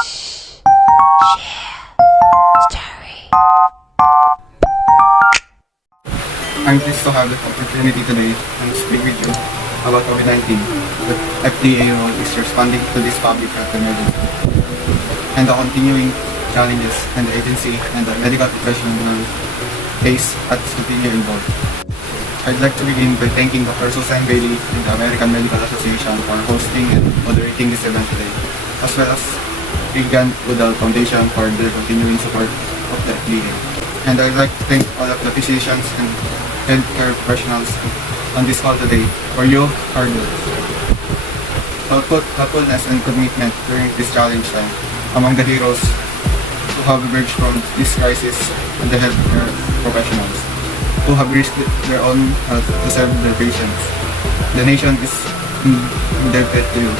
I'm pleased to have the opportunity today to speak with you about COVID-19. The FDA role is responding to this public health emergency and the continuing challenges and the agency and the medical professional will face as continue involved. I'd like to begin by thanking Dr. Susan Bailey and the American Medical Association for hosting and moderating this event today, as well as Regan Udall Foundation for their continuing support of the FDA. And I'd like to thank all of the physicians and healthcare professionals on this call today for your hard work. Thoughtfulness and commitment during this challenge time among the heroes who have emerged from this crisis and the healthcare professionals who have risked their own health to serve their patients. The nation is indebted to you.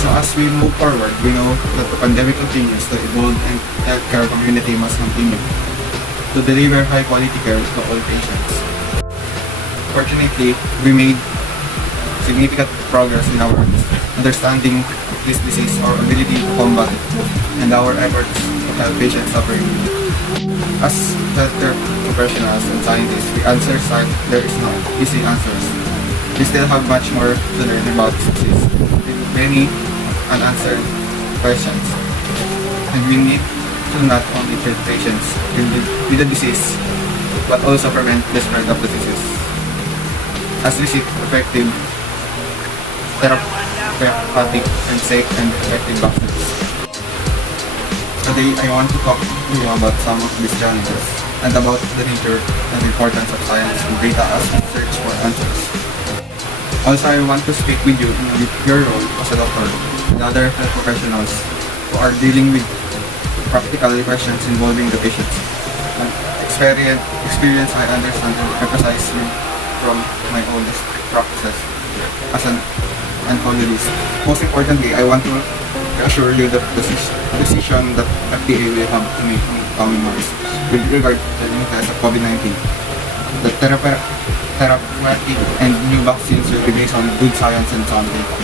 So as we move forward, we know that the pandemic continues to evolve and the healthcare community must continue to deliver high-quality care to all patients. Fortunately, we made significant progress in our understanding of this disease, our ability to combat it, and our efforts to help patients suffering. As healthcare professionals and scientists, we there is no easy answers. We still have much more to learn about this disease, with many unanswered questions. And we need to not only treat patients with the disease, but also prevent the spread of the disease, as we seek effective, therapeutic, and safe and effective vaccines. Today, I want to talk to you about some of these challenges and about the nature and importance of science and data as we search for answers. Also, I want to speak with you in your role as a doctor and other health professionals who are dealing with practical questions involving the patients. Experience I understand and emphasize from my own practices as an oncologist. Most importantly, I want to assure you that the decision that FDA will have to make in coming months with regard to the new test of COVID-19, the therapeutic and new vaccines will be based on good science and sound data.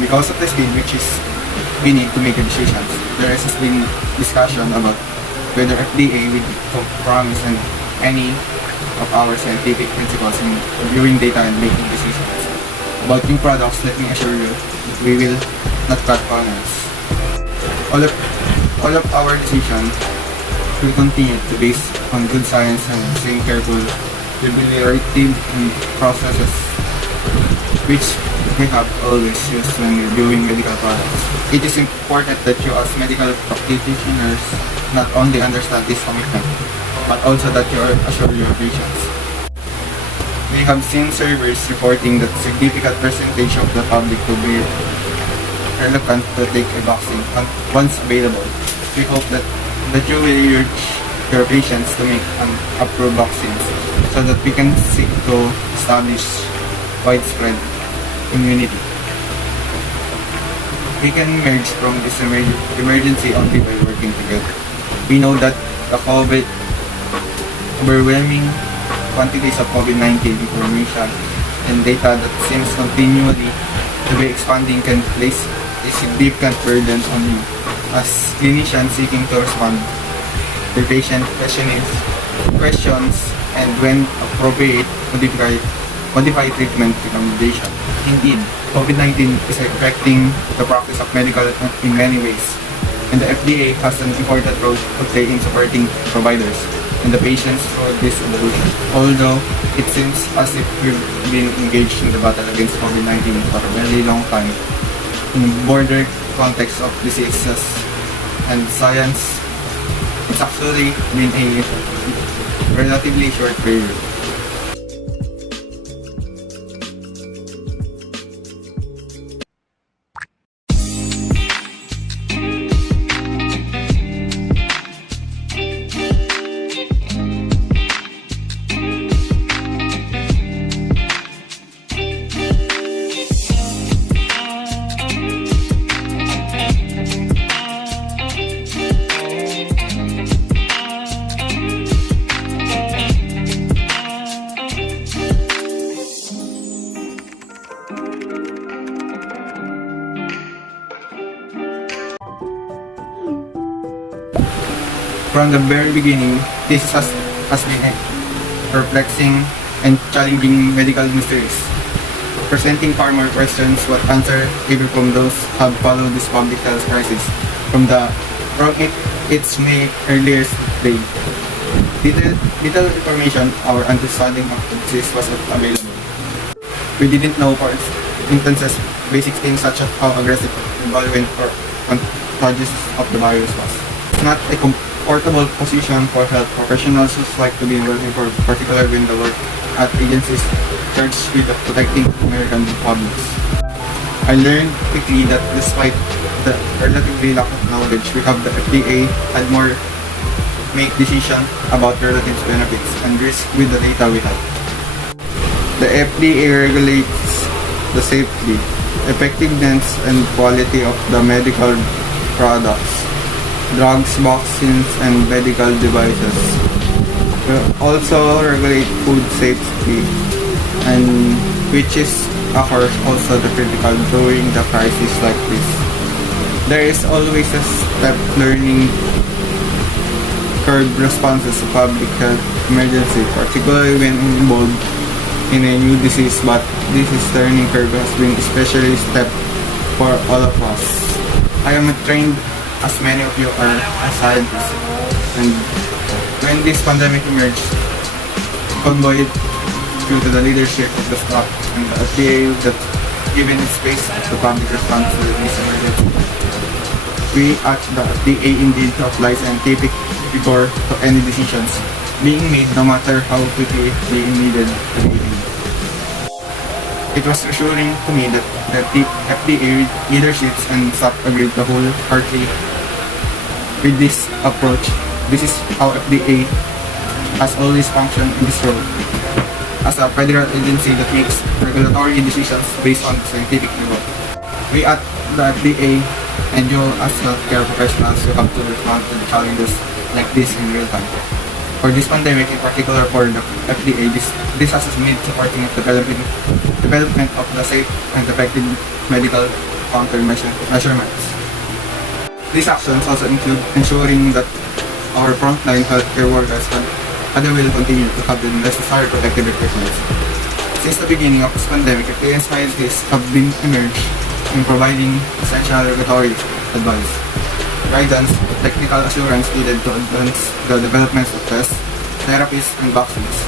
Because of the speed which is we need to make decisions, there has been discussion about whether FDA will compromise on any of our scientific principles in reviewing data and making decisions. About new products, let me assure you that we will not cut corners. All of our decisions will continue to base on good science and staying careful with deliberative processes which we have always used when reviewing medical products. It is important that you as medical practitioners not only understand this commitment, but also that you assure your patients. We have seen surveys reporting that significant percentage of the public will be reluctant to take a vaccine once available. We hope that you will urge your patients to make an approved vaccines so that we can seek to establish widespread immunity. We can emerge from this emergency only by working together. We know that the overwhelming quantities of COVID-19 information and data that seems continually to be expanding can place a significant burden on you as clinicians seeking to respond to patient questions and when appropriate, modify treatment recommendation. Indeed, COVID-19 is affecting the practice of medical in many ways, and the FDA has an important role to play in supporting providers and the patients through this evolution. Although it seems as if we've been engaged in the battle against COVID-19 for a very long time, in broader context of diseases and science, it's actually been a relatively short period. From the very beginning, this has been a perplexing and challenging medical mysteries, presenting far more questions what answer even from those have followed this public health crisis from its earliest day. Little information or understanding of the disease was available. We didn't know, for instances, basic things such as how aggressive, virulent, or contagious of the virus was. It's not a comfortable position for health professionals who like to be involved, for particularly when the work at agencies charged with protecting American publics. I learned quickly that despite the relatively lack of knowledge we have, the FDA had more make decisions about relative benefits and risks with the data we have. The FDA regulates the safety, effectiveness, and quality of the medical products, drugs, vaccines, and medical devices. We also regulate food safety, and which is of course also the critical during the crisis like this. There is always a step learning curve responses to public health emergency, particularly when involved in a new disease, but this learning curve has been especially steep for all of us. I am trained, as many of you are, as scientists, and when this pandemic emerged, convoyed due to the leadership of the staff and the FDA that given its space to public response to this emergency, we at the FDA indeed to apply scientific rigor to any decisions being made, no matter how quickly being needed to be made. It was reassuring to me that the FDA leaderships and staff agreed wholeheartedly with this approach. This is how FDA has always functioned in this role, as a federal agency that makes regulatory decisions based on scientific rigor. We at the FDA and you as healthcare professionals who have to respond to the challenges like this in real time. For this pandemic, in particular for the FDA, this has made supporting the development of the safe and effective medical countermeasures. These actions also include ensuring that our frontline healthcare workers will continue to have the necessary protective equipment. Since the beginning of this pandemic, FDA and scientists have been emerged in providing essential regulatory advice, guidance, technical assurance needed to advance the development of tests, therapies, and vaccines.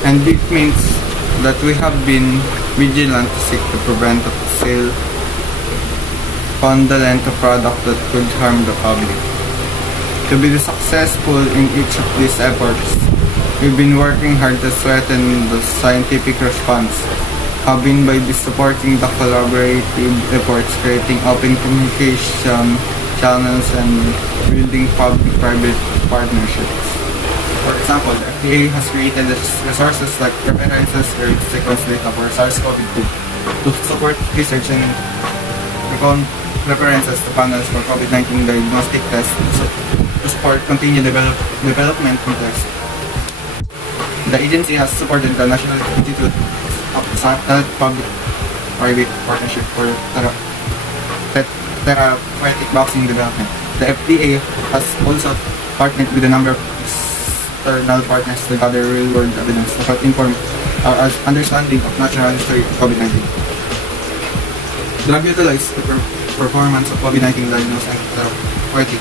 And it means that we have been vigilant to seek to prevent the sale fraudulent product that could harm the public. To be successful in each of these efforts, we've been working hard to strengthen the scientific response, having by supporting the collaborative efforts, creating open communication channels, and building public-private partnerships. For example, the FDA has created resources like references or sequence data for SARS-CoV-2 to support research and references to panels for COVID-19 diagnostic tests to support continued development of tests. The agency has supported the National Institute of Health Public-Private Partnership for therapeutic vaccine development. The FDA has also partnered with a number of external partners to gather real-world evidence to help inform our understanding of natural history of COVID-19. Drug utilize the performance of COVID-19 diagnosis and therapeutic.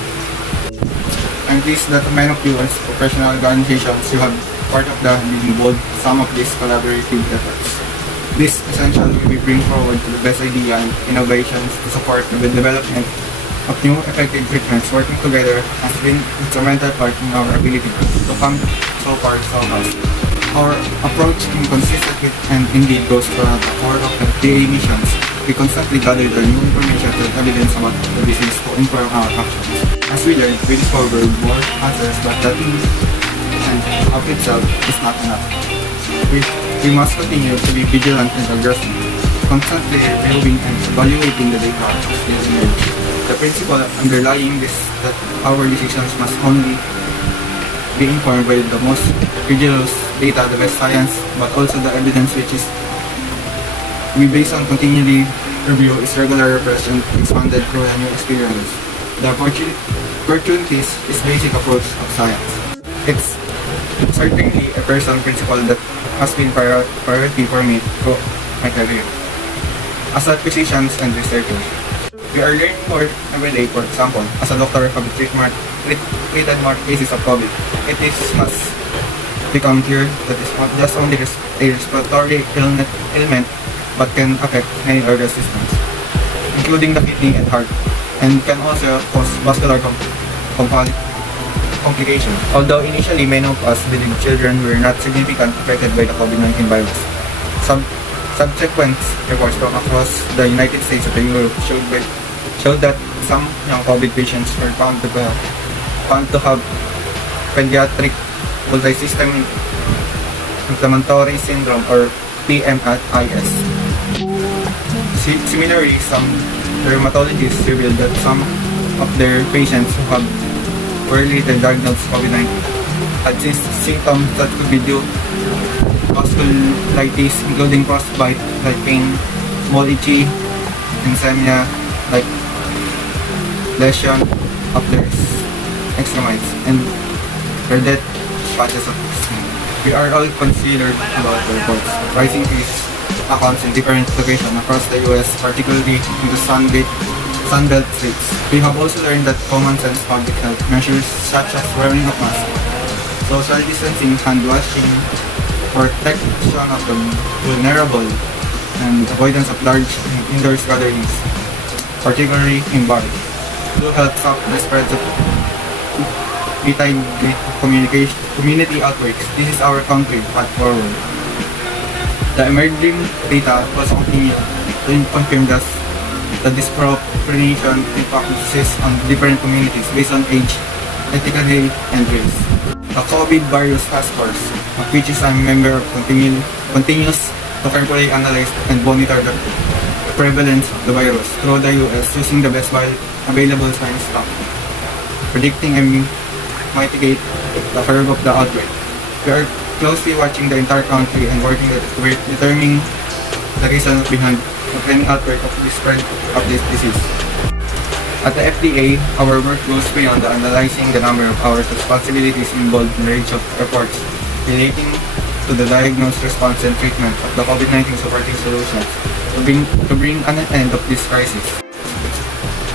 I'm pleased that many of you as professional organizations, you have part of the involved some of these collaborative efforts. This essentially we bring forward to the best idea and innovations to support the development of new effective treatments. Working together has been instrumental part in our ability to come so far so fast. Our approach is consistent with and indeed goes to the core of the FDA missions. We constantly gather the new information and evidence about the disease to inform our actions. As we learn, we discover more answers, but that and of itself is not enough. We must continue to be vigilant and aggressive, constantly reviewing and evaluating the data as they emerge. The principle underlying this that our decisions must only be informed by the most rigorous data, the best science, but also the evidence which is we base on continually review is regular refreshed and expanded through a new experience. The opportunities is basic approach of science. It's certainly a personal principle that has been priority for me through my career. As a physicians and researchers, we are learning more every day. For example, as a doctor have treated more cases of COVID. It has become clear that it's not just only a respiratory ailment but can affect many organ systems, including the kidney and heart, and can also cause vascular complications. Although initially many of us believed children were not significantly affected by the COVID-19 virus, subsequent reports from across the United States and Europe showed that some young COVID patients were found to have pediatric multisystem inflammatory syndrome or PMIS. Similarly, some dermatologists revealed that some of their patients who have early diagnosed COVID-19 had symptoms that could be due to vasculitis, including frostbite, like pain, small itchy, insomnia, like lesion of their extremities, and their death patches of skin. We are all concerned about the reports. Rising case accounts in different locations across the US, particularly in the Sunbelt states. We have also learned that common sense public health measures such as wearing of masks, social distancing, hand washing, protection of the vulnerable, and avoidance of large indoor gatherings, particularly in bars, will help stop the spread of community outbreaks. This is our country path forward. The emerging data also confirmed that the disproportionate emphasis on different communities based on age, ethnicity, and race. The COVID virus task force, of which is I'm a member of, continues to carefully analyze and monitor the prevalence of the virus through the US using the best available science stuff, predicting and mitigate the curve of the outbreak. We are closely watching the entire country and working to determine the reason behind any outbreak of the spread of this disease. At the FDA, our work goes beyond analyzing the number of hours responsibilities involved in the range of reports relating to the diagnosis, response, and treatment of the COVID-19 supporting solutions to bring an end of this crisis.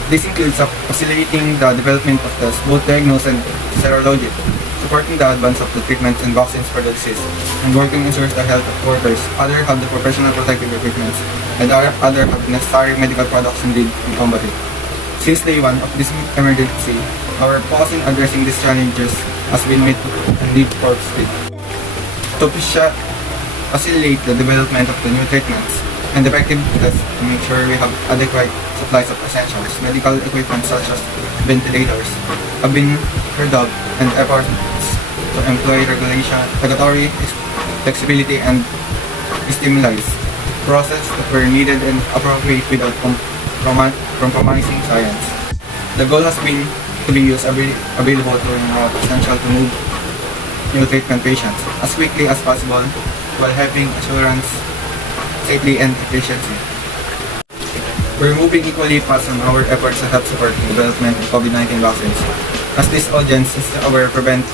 This includes facilitating the development of tests, both diagnosis and serologic, supporting the advance of the treatments and vaccines for the disease, and working to ensure the health of workers. Others have the professional protective equipment, and others have the necessary medical products needed to combat it. Since day one of this emergency, our focus in addressing these challenges has been made and need for speed. To facilitate the development of the new treatments and effective tests to make sure we have adequate supplies of essentials, medical equipment such as ventilators have been heard of, and efforts to employ regulatory flexibility and stimuli process that were needed and appropriate without compromising science. The goal has been to be used available to essential to move new treatment patients as quickly as possible while having assurance, safety, and efficiency. We're moving equally fast on our efforts to help support the development of COVID-19 vaccines, as this audience is our preventive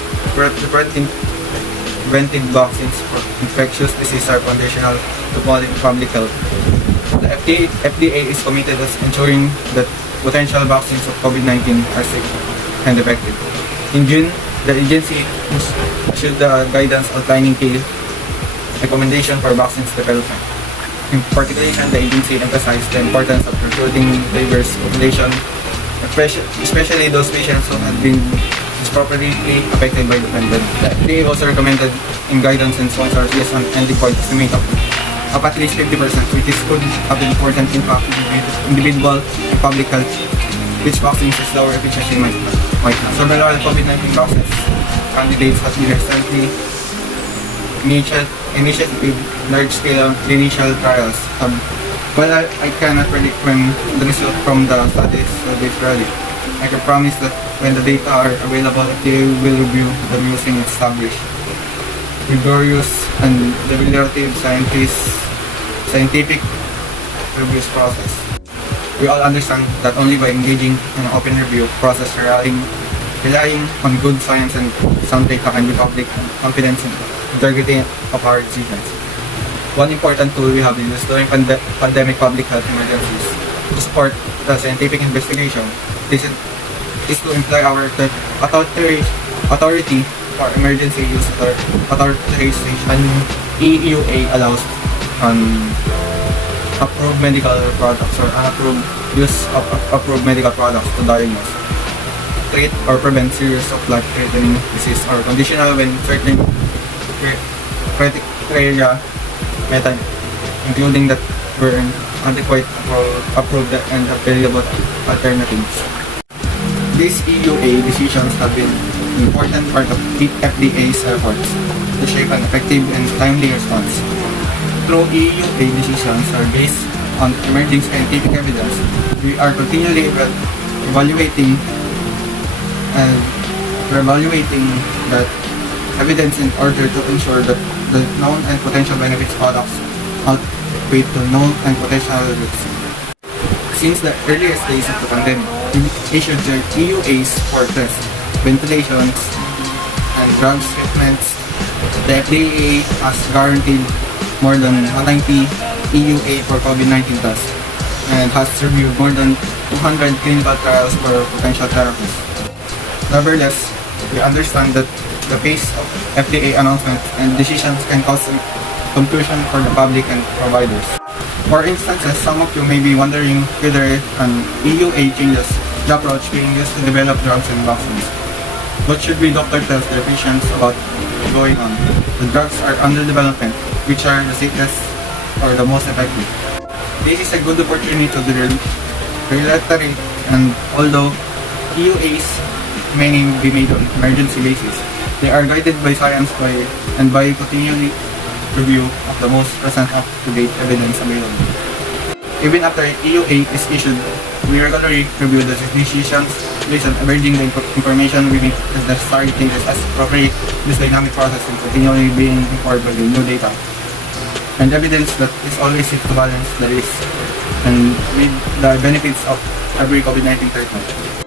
vaccines for infectious diseases are foundational to quality public health. The FDA is committed to ensuring that potential vaccines of COVID-19 are safe and effective. In June, the agency issued the guidance outlining key recommendations for vaccines development. In particular, the agency emphasized the importance of recruiting diverse population, especially those patients who have been disproportionately affected by the pandemic. The FDA also recommended in guidance and sponsors based on endpoint estimate of at least 50%, which is could have an important impact on individual and public health, which vaccines is lower efficiency might not. Several COVID-19 vaccines candidates has been recently initiated large-scale clinical trials. While I cannot predict when the result from the studies will be ready, I can promise that when the data are available, they will review them using established, rigorous, and deliberative scientific reviews process. We all understand that only by engaging in an open review process, relying Relying on good science and sound data can give public confidence in the integrity of our decisions. One important tool we have is during pandemic public health emergencies. To support the scientific investigation, this is to employ our authority for emergency use authorization. EUA allows approved medical products or unapproved use of approved medical products to diagnose, treat, or prevent serious of life-threatening disease or conditional when certain criteria met, including that were adequate or approved and available alternatives. These EUA decisions have been an important part of the FDA's efforts to shape an effective and timely response. Through EUA decisions are based on emerging scientific evidence, we are continually evaluating that evidence in order to ensure that the known and potential benefits products outweigh the known and potential risks. Since the earliest days of the pandemic, we issued the EUAs for tests, ventilations, and drug treatments. The FDA has guaranteed more than 190 EUA for COVID-19 tests and has reviewed more than 200 clinical trials for potential therapies. Nevertheless, we understand that the pace of FDA announcements and decisions can cause confusion for the public and providers. For instance, some of you may be wondering whether an EUA changes the approach being used to develop drugs and vaccines. What should be doctors tell their patients about going on? The drugs are under development, which are the safest or the most effective. This is a good opportunity to reiterate, and although EUAs may be made on emergency basis, they are guided by science and by continually review of the most present up-to-date evidence available. Even after EUA is issued, we regularly review the decisions based on emerging information. We make the necessary changes as appropriate. This dynamic process is continually being informed by the new data and evidence that is always seek to balance the risks and with the benefits of every COVID-19 treatment.